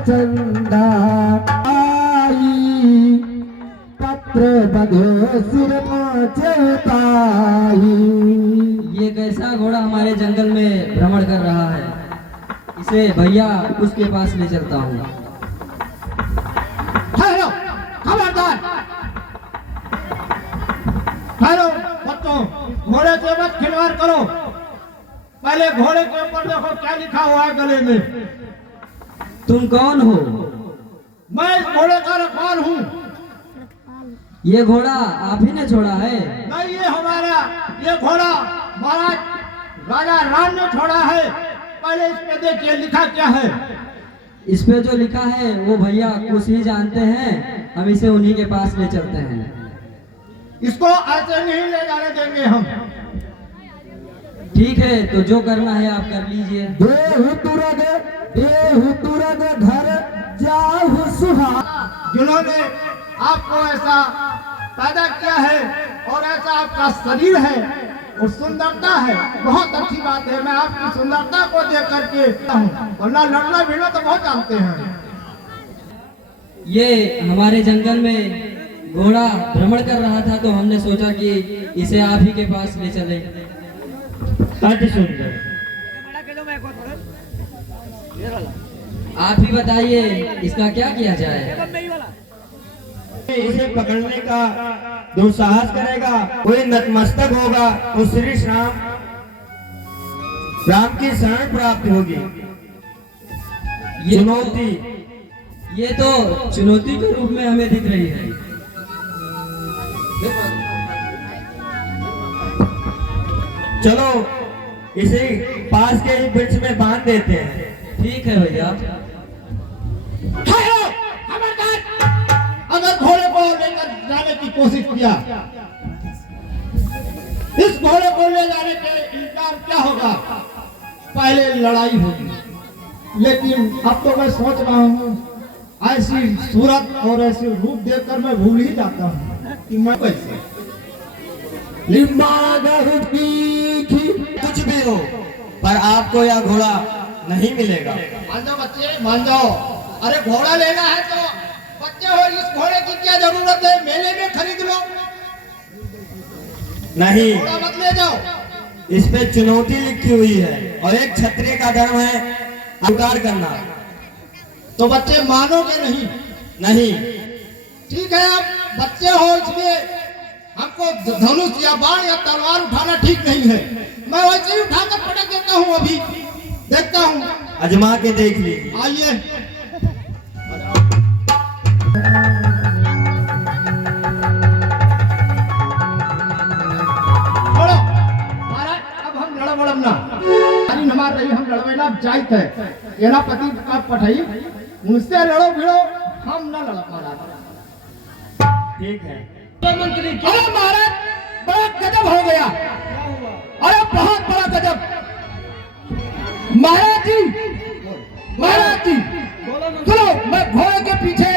चंदा आई, पत्र बधे सिर चेताई। ये कैसा घोड़ा हमारे जंगल में भ्रमण कर रहा है, इसे भैया उसके पास ले चलता हूँ। ठहरो, खबरदार, ठहरो बच्चों, घोड़े के मत खिलवाड़ करो। पहले घोड़े के ऊपर देखो क्या लिखा हुआ है गले में। तुम कौन हो? मैं इस घोड़े का रखवाल हूँ। ये घोड़ा आप ही ने छोड़ा है? नहीं, ये घोड़ा महाराज राजा राम ने छोड़ा है। पहले इस पे देखिए लिखा क्या है। इस पे जो लिखा है वो भैया कुछ ही जानते हैं, हम इसे उन्हीं के पास ले चलते हैं। इसको ऐसे नहीं ले जाने देंगे हम। ठीक है, तो जो करना है आप कर लीजिए। देहु तुरग घर जाहु सुहा। जिन्होंने आपको ऐसा पैदा किया है और ऐसा आपका शरीर है और सुंदरता है, बहुत अच्छी बात है। मैं आपकी सुंदरता को देख करके वरना लड़ना भिड़ना तो बहुत जानते हैं। ये हमारे जंगल में घोड़ा भ्रमण कर रहा था तो हमने सोचा कि इसे आप ही के पास ले चले। अति सुंदर। आप ही बताइए इसका क्या किया जाए? इसे पकड़ने का दुस्साहस करेगा, कोई नतमस्तक होगा तो श्री राम की शरण प्राप्त होगी। चुनौती, ये तो चुनौती के रूप में हमें दिख रही है। चलो इसे पास के ही वृक्ष में बांध देते हैं। ठीक है भैया। अगर घोड़े को लेकर जाने की कोशिश किया, इस घोड़े को ले जाने के इनकार क्या होगा? पहले लड़ाई होगी। लेकिन अब तो मैं सोच रहा हूँ ऐसी सूरत और ऐसे रूप देखकर मैं भूल ही जाता हूँ कि मैं कैसे कुछ भी हो, पर आपको यह घोड़ा नहीं मिलेगा। मान जाओ बच्चे, मान जाओ। अरे घोड़ा लेना है तो बच्चे हो, इस घोड़े की क्या जरूरत है? मेले में खरीद लो। नहीं, घोड़ा मत ले जाओ। इस पे चुनौती लिखी हुई है और एक क्षत्रिय का धर्म है स्वीकार करना। तो बच्चे मानोगे नहीं? नहीं, ठीक है, आप बच्चे हो इसलिए हमको धनुष या बाण या तलवार उठाना ठीक नहीं है। मैं वैसे ही उठाकर पटक देता हूँ। अभी देखता हूँ, अजमा के देख लीजिए। आइए। छोड़ो महाराज, अब हम लड़बड़म ना हमार रही, हम लड़वेला जाइत है। येना पति का पठाई मुझसे लड़ो भिड़ो, हम ना लड़ महाराज। ठीक है। मंत्री, अरे महाराज बड़ा गजब हो गया। अरे बहुत बड़ा गजब। महाराज जी, महाराज जी सुनो, मैं घोड़े के पीछे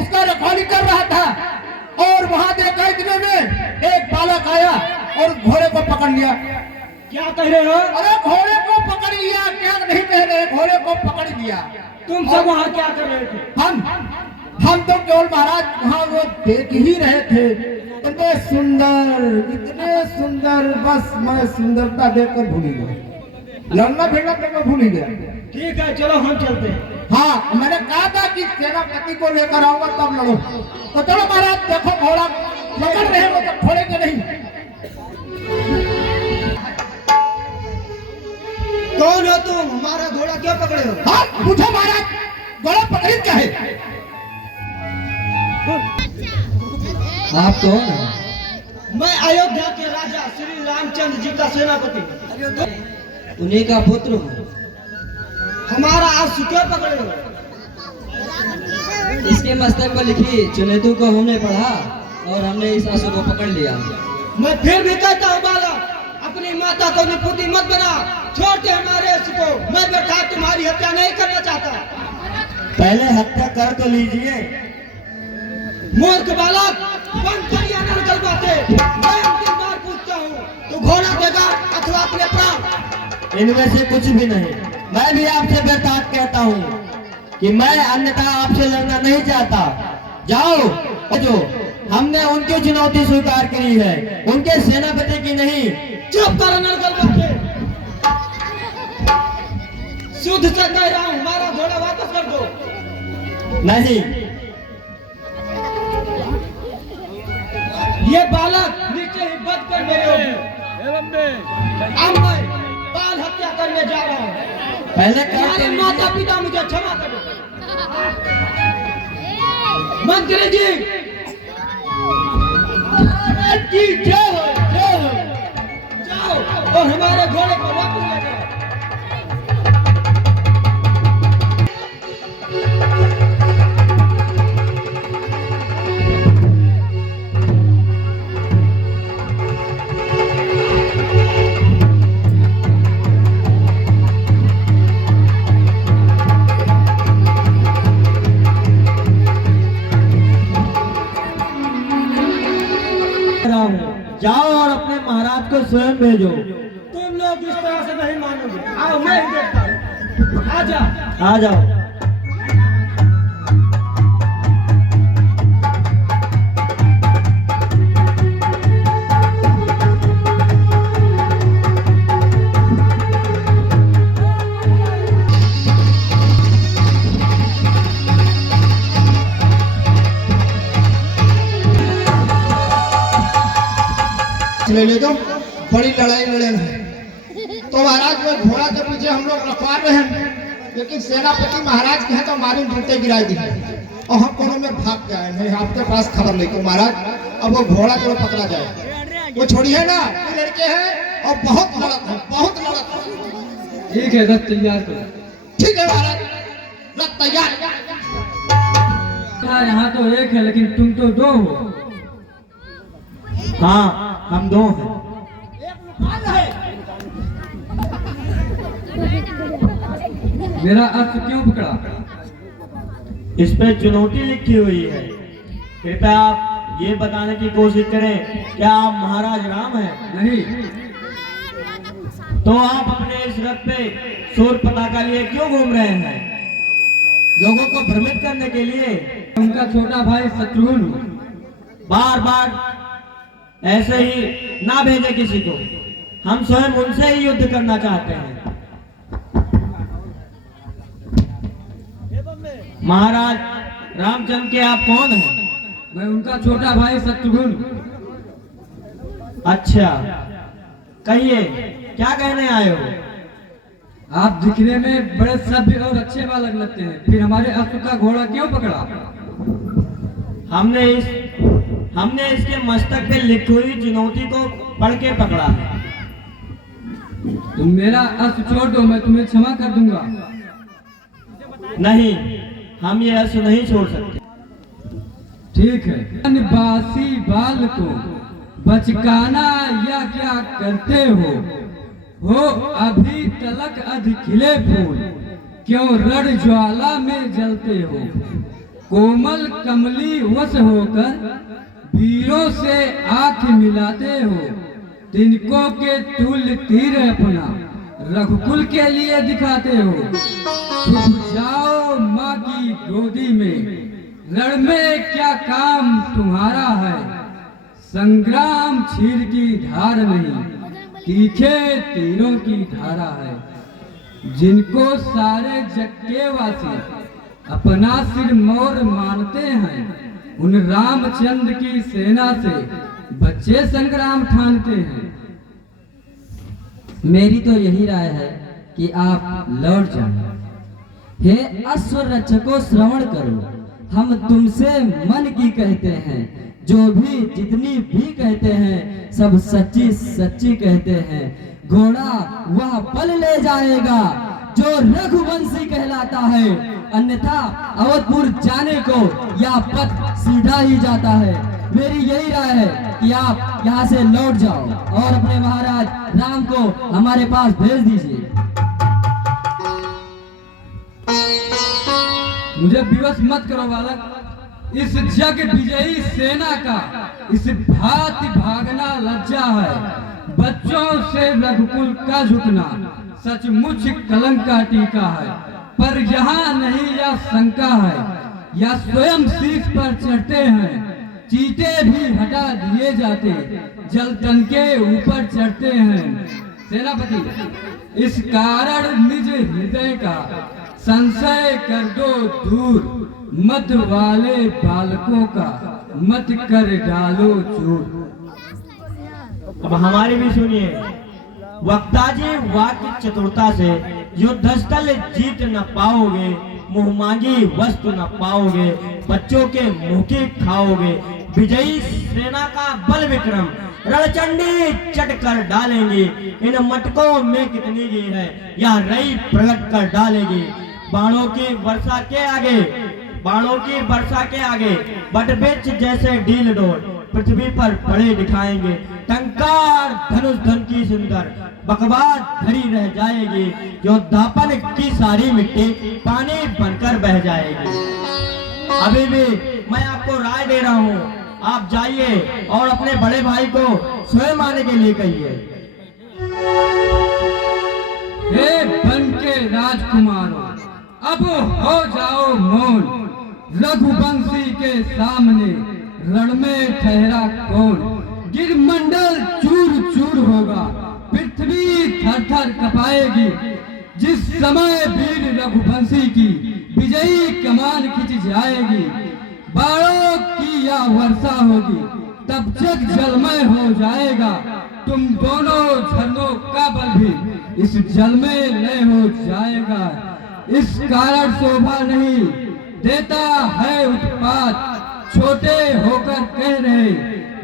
उसका रखवाली कर रहा था और वहां देखा इतने में एक बालक आया और घोड़े को पकड़ लिया। क्या कह रहे हो? अरे घोड़े को पकड़ लिया, क्या नहीं कह रहे, घोड़े को पकड़ लिया। तुम सब वहाँ क्या कर रहे थे? हम तो केवल महाराज वहाँ वो देख ही रहे थे। इतने सुंदर, बस मैं सुंदरता देखकर भूल गया। लड़ना भिड़ना तो मैं भूल ही गया। ठीक है, चलो हम चलते हैं। हाँ, मैंने कहा था कि सेनापति को लेकर आऊंगा तब लड़ो। तो चलो महाराज, देखो घोड़ा पकड़ रहे हो तो छोड़ेंगे नहीं। कौन हो तुम? हमारा घोड़ा क्यों पकड़े हो? हाँ पूछो महाराज, घोड़ा पकड़े क्या है? आप कौन हैं? मैं अयोध्या के राजा श्री रामचंद्र जी का सेनापति, उन्हीं का पुत्र हूँ। हमारा आंसू क्यों पकड़े हो? इसके मस्तक पर लिखी चुनेतु को हमने पढ़ा और हमने इस आंसू को पकड़ लिया। मैं फिर भी कहता हूँ बालक, अपनी माता को निपुति मत बना, छोड़ दे हमारे आंसू को। मैं बेटा तुम्हारी हत्या नहीं करना चाहता। पहले हत्या कर तो लीजिए। मूर्ख बालक, बंद करिए नरकल बातें। मैं अंतिम बार पूछता हूँ, तू घोड़ा देगा अथवा अपने प्राण? इनमें से कुछ भी नहीं। मैं भी आपसे बेताज कहता हूँ, कि मैं अन्यथा आपसे लड़ना नहीं चाहता। जाओ, जो हमने उनकी चुनौती स्वीकार करी है, उनके सेनापति की नहीं। चुप कर नलगल, शुद्ध से कह रहा हूँ, हमारा घोड़ा वापस कर दो। नहीं, ये बालक नीचे ही बद कर मेरे, अब मैं बाल हत्या करने जा रहा हूँ। पहले हमारे माता पिता मुझे क्षमा करो। मंत्री जी की जय हो, जय हो। जाओ और हमारे घोड़े को वापस ले जाओ। जाओ और अपने महाराज को स्वयं भेजो। तुम लोग इस तरह से नहीं मानोगे। आओ, मैं ही देखता हूँ। आजा। आ जाओ। ले जाओ, बड़ी लड़ाई लड़े हैं। तो महाराज वो घोड़ा के पीछे हम लोग रखवा रहे हैं, लेकिन सेनापति महाराज के हैं तो हमारे जूते गिरा दी और हम कोनो में भाग गए। नहीं, आपके पास खबर लेके महाराज अब वो घोड़ा जो पकड़ा जाए। वो छोड़िए ना, ये लड़के हैं और बहुत लड़त है, बहुत लड़त है। ठीक है, रथ तैयार करो। ठीक है महाराज, रथ तैयार। यहाँ तो एक है लेकिन तुम तो दो हो। हाँ, हम दो हैं। मेरा अर्थ क्यों पकड़ा? इस पे चुनौती लिखी हुई है। कृपया आप ये बताने की कोशिश करें, क्या आप महाराज राम हैं? नहीं। तो आप अपने इस रथ पे शोर पताका लिए क्यों घूम रहे हैं? लोगों को भ्रमित करने के लिए? उनका छोटा भाई शत्रुघ्न। बार बार ऐसे ही ना भेजे किसी को, हम स्वयं उनसे ही युद्ध करना चाहते हैं। महाराज रामचंद्र के आप कौन हैं? मैं उनका छोटा भाई शत्रुघ्न। अच्छा, कहिए क्या कहने आए हो? आप दिखने में बड़े सभ्य और अच्छे बालक लगते हैं, फिर हमारे अश्व का घोड़ा क्यों पकड़ा? हमने इसके मस्तक पे लिखी हुई चुनौती को पढ़ के पकड़ा है। तुम मेरा अश्व छोड़ दो, मैं तुम्हें क्षमा कर दूंगा। नहीं, हम ये अश्व नहीं छोड़ सकते। ठीक है। अनबासी बाल को बचकाना या क्या करते हो अभी तलक अध खिले फूल, क्यों रण ज्वाला में जलते हो? कोमल कमली वश होकर वीरों से आंख मिलाते हो, तिनकों के तुल्य तीर अपना रघुकुल के लिए दिखाते हो। छुप जाओ माँ की गोदी में, रण में क्या काम तुम्हारा है? संग्राम क्षीर की धार नहीं, तीखे तीरों की धारा है। जिनको सारे जग के वासी अपना सिर मोर मानते हैं, उन रामचंद्र की सेना से बच्चे संग्राम ठानते हैं। मेरी तो यही राय है कि आप लौट जाएं। हे अश्व रक्षकों, श्रवण करो, हम तुमसे मन की कहते हैं। जो भी जितनी भी कहते हैं, सब सच्ची सच्ची कहते हैं। घोड़ा वह पल ले जाएगा जो रघुवंशी कहलाता है, अन्यथा अवधपुर जाने को यह पथ सीधा ही जाता है। मेरी यही राय है कि आप यहाँ से लौट जाओ और अपने महाराज राम को हमारे पास भेज दीजिए। मुझे विवश मत करो बालक। इस जग विजयी सेना का इस भांति भागना लज्जा है। बच्चों से रघुकुल का झुकना सचमुच कलंक का टीका है। पर यहाँ नहीं या शंका है या स्वयं शीश पर चढ़ते हैं, चीते भी हटा दिए जाते, जल तन के ऊपर चढ़ते हैं। सेनापति, इस कारण निज हृदय का संशय कर दो दूर, मत वाले बालकों का मत कर डालो चूर। अब हमारी भी सुनिए। वक्ता जी वाक्य चतुरता से युद्धस्थल जीत न पाओगे, मुंह मांगी वस्तु न पाओगे, बच्चों के मुंह की खाओगे, विजयी सेना का बल विक्रम रणचंडी चट कर डालेंगे, इन मटकों में कितनी गी है यह रई प्रकट कर डालेगी। बाणों की वर्षा के आगे, बाणों की वर्षा के आगे बटवृक्ष जैसे डील डोल पृथ्वी पर पड़े दिखाएंगे, टंकार धनुष धन की सुंदर बकवास धरी रह जाएगी, योद्धापन की सारी मिट्टी पानी बनकर बह जाएगी। अभी भी मैं आपको राय दे रहा हूँ, आप जाइए और अपने बड़े भाई को स्वयं आने के लिए कहिए। हे बन के राजकुमारों, अब हो जाओ मौन, रघुवंशी के सामने रण में ठहरा कौन। गिरमंडल चूर चूर होगा, पृथ्वी थर थर कपाएगी, जिस समय वीर रघुवंशी की विजयी कमान खिंच जाएगी। बाणों की या वर्षा होगी, तब जग जलमय हो जाएगा, तुम दोनों झरनों का बल भी इस जल में लय हो जाएगा। इस कारण शोभा नहीं देता है उत्पात, छोटे होकर कह रहे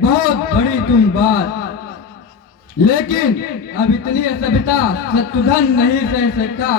बहुत बड़ी तुम बात। लेकिन अब इतनी असभ्यता शत्रुघ्न नहीं सह सकता,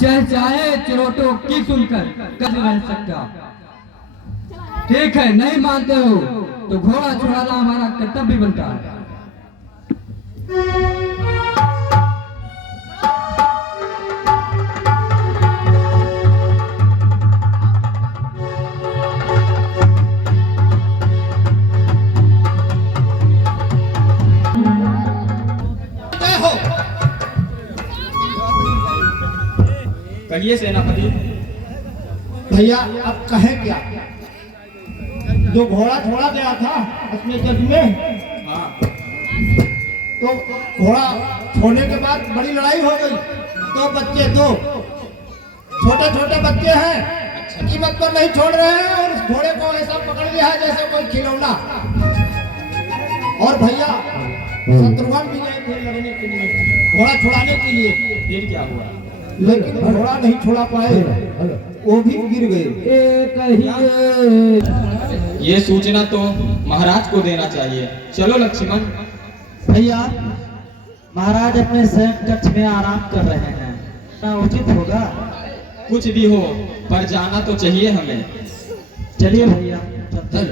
चाहे चोटों की सुनकर कर रह सकता। ठीक है, नहीं मानते हो तो घोड़ा छुड़ाना हमारा कर्तव्य बनता है। कहिए सेनापति। भैया अब कहे क्या? जो घोड़ा छोड़ा गया था उसमें जब में, हाँ, तो घोड़ा छोड़ने के बाद बड़ी लड़ाई हो गई। दो बच्चे, दो छोटे छोटे बच्चे हैं, कीमत पर नहीं छोड़ रहे हैं और उस घोड़े को ऐसा पकड़ लिया है जैसे कोई खिलौना। और भैया शत्रुघ्न भी गए थे लड़ने के लिए, घोड़ा छुड़ाने के लिए, फिर क्या हुआ? लेकिन घोड़ा नहीं छुड़ा पाए, वो भी गिर गए। ये सूचना तो महाराज को देना चाहिए। चलो लक्ष्मण। भैया, महाराज अपने शयन कक्ष में आराम कर रहे हैं, क्या उचित होगा? कुछ भी हो पर जाना तो चाहिए हमें। चलिए भैया, चलते हैं।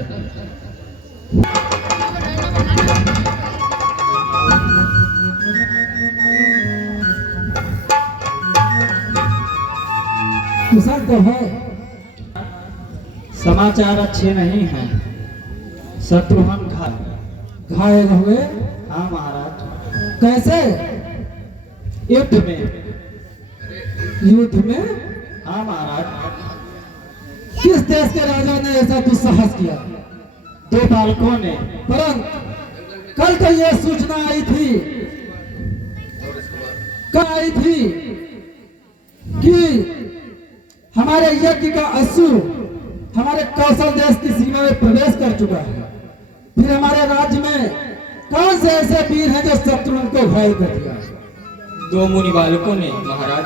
कुशल तो है, समाचार अच्छे नहीं हैं। शत्रुघ्न घायल हुए? हाँ महाराज। कैसे? युद्ध में। युद्ध में? हाँ महाराज। किस देश के राजा ने ऐसा दुस्साहस किया? दो बालकों ने। परंतु कल तो यह सूचना आई थी, कल आई थी कि हमारे यज्ञ का अश्व हमारे कौशल देश की सीमा में प्रवेश कर चुका है। फिर हमारे राज्य में कौन से ऐसे वीर हैं जो शत्रुघ्न को घायल कर दिया? दो मुनि बालकों ने महाराज।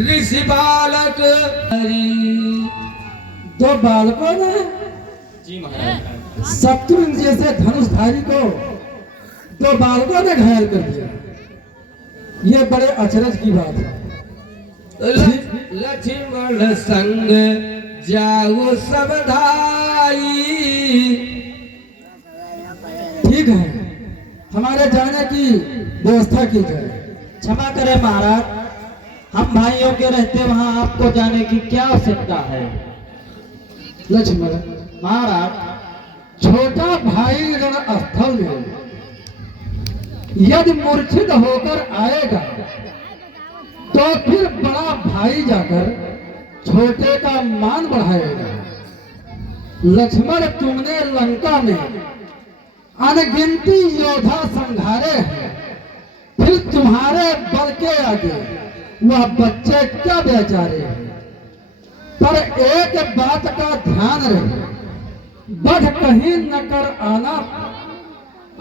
ऋषि बालक, दो बालकों ने? जी महाराज। शत्रुघ्न जैसे धनुषधारी को दो बालकों ने घायल कर दिया, ये बड़े अचरज की बात है। लक्ष्मण संग जाओ सब धाई। ठीक है, हमारे जाने की व्यवस्था की जाए। क्षमा करें महाराज, हम भाइयों के रहते वहां आपको जाने की क्या आवश्यकता है? लक्ष्मण महाराज, छोटा भाई रण स्थल में यदि मूर्छित होकर आएगा तो फिर बड़ा भाई जाकर छोटे का मान बढ़ाएगा। लक्ष्मण, तुमने लंका में अनगिनती योद्धा संघारे हैं, फिर तुम्हारे बल के आगे वह बच्चे क्या बेचारे हैं। पर एक बात का ध्यान रहे, बढ़ कहीं न कर आना।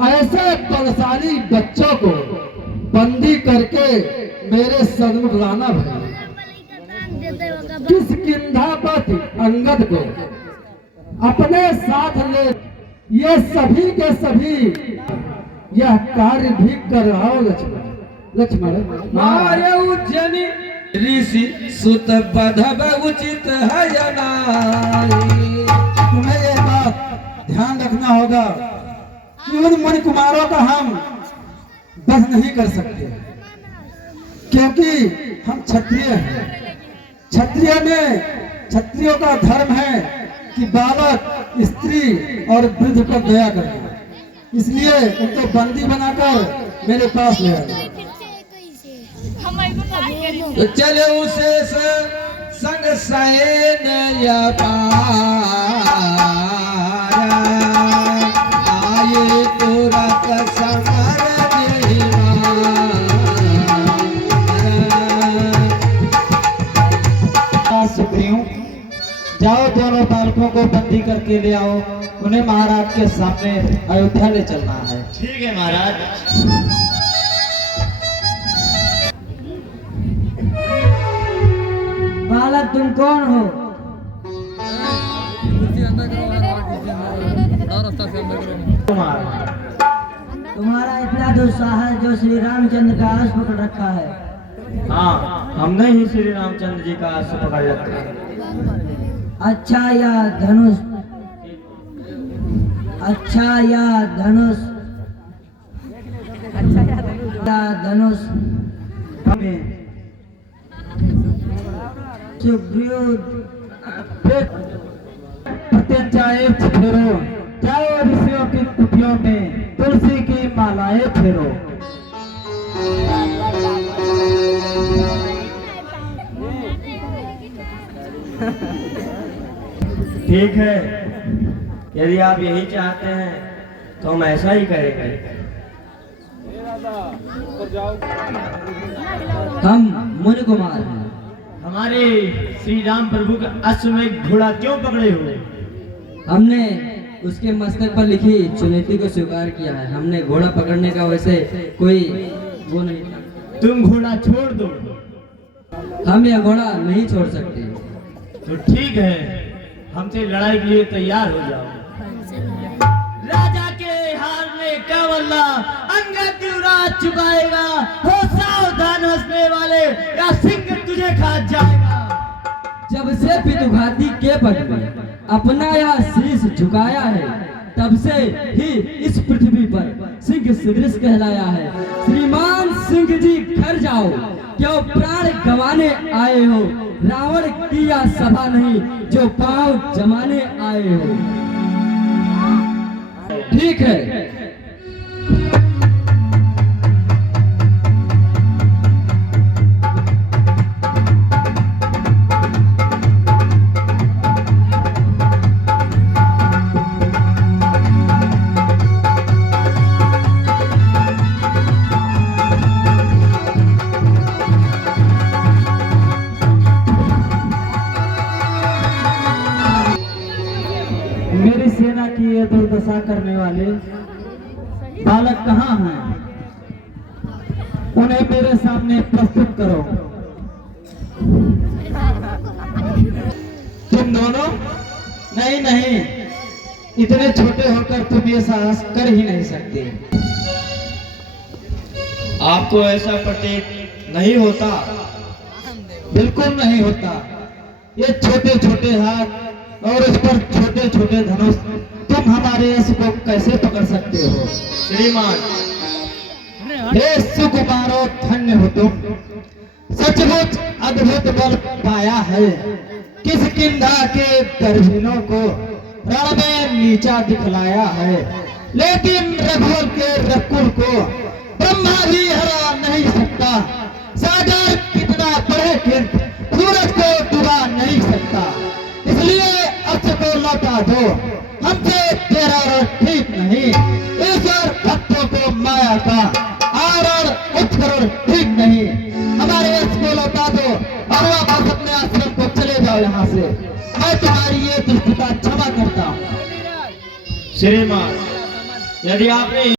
ऐसे बलशाली बच्चों को बंदी करके मेरे सन्मुख लाना भाई। किष्किंधापति अंगद को अपने साथ ले, ये सभी के सभी यह कार्य भी कर रहा हो। लक्ष्मण मारे उज्जैनी ऋषि सुत बधब उचित है या नाई। तुम्हें ये बात ध्यान रखना होगा कि उन मुनि कुमारों का हम बस नहीं कर सकते, क्योंकि हम क्षत्रिय हैं। क्षत्रिय में क्षत्रियों का धर्म है कि बालक, स्त्री और वृद्ध पर दया करना। इसलिए उनको बंदी बनाकर मेरे पास ले आए। तो चले उसे संग सैन या आये तुरंत समर सुग्रीव, जाओ दोनों बालकों को बंदी करके ले आओ, उन्हें महाराज के सामने अयोध्या ले चलना है। ठीक है महाराज। बालक तुम कौन हो? तुम्हारा इतना दुस्साहस जो श्री रामचंद्र का आस पकड़ रखा है। हाँ, हमने ही श्री रामचंद्र जी का आस पकड़ रखा है। अच्छा या धनुष, अच्छा या धनुष, या धनुष में सुग्रीव प्रत्यंचाए फेरो, जाओ ऋषियों की कुटियों में तुलसी की मालाएं फेरो। ठीक है, यदि आप यही चाहते हैं तो हम ऐसा ही करेंगे। हम मुनि कुमार हैं। हमारे श्री राम प्रभु के अश्वमेध घोड़ा क्यों पकड़े हुए? हमने उसके मस्तक पर लिखी चुनौती को स्वीकार किया है। हमने घोड़ा पकड़ने का वैसे कोई वो नहीं था। तुम घोड़ा छोड़ दो। हम यह घोड़ा नहीं छोड़ सकते। तो ठीक है, हमसे लड़ाई के लिए तैयार हो जाओ। राजा के हारने का बल्ला अंगद युवराज चुकाएगा। हो सावधान हंसने वाले, या सिंह तुझे खा जाएगा। जब से पितुघाती के पद में अपना यह शीश झुकाया है, तब से ही इस पृथ्वी पर सिंह सदृश कहलाया है। श्रीमान सिंह जी घर जाओ, क्यों प्राण गंवाने आए हो? रावण की यह सभा नहीं जो पांव जमाने आए हो। ठीक है। मेरी सेना की ये दुर्दशा करने वाले बालक कहाँ हैं? उन्हें मेरे सामने प्रस्तुत करो। तुम दोनों? नहीं नहीं, इतने छोटे होकर तुम ये साहस कर ही नहीं सकते। आपको ऐसा प्रतीत नहीं होता? बिल्कुल नहीं होता। ये छोटे छोटे हाथ और उस पर छोटे छोटे धनुष, तुम हमारे यश को कैसे पकड़ सकते हो? श्रीमान, हे सुकुमारो, धन्य हो तुम। सचमुच अद्भुत बल पाया है। किष्किंधा के गर्भिनों को रण में नीचा दिखलाया है, लेकिन रघुवर के रकुल को ब्रह्मा भी हरा नहीं सकता। सागर कितना कितना बढ़े किंतु सूरज को डुबा नहीं सकता। इसलिए अर्थ को लौटा दो, हमसे तेरा और ठीक नहीं। ईश्वर भक्तों को माया का आरण उत्करण ठीक नहीं। हमारे अर्थ को लौटा दो और वापस अपने आश्रम को चले जाओ यहाँ से। मैं तुम्हारी ये दुष्टता क्षमा करता हूँ। श्रीमान, यदि आपने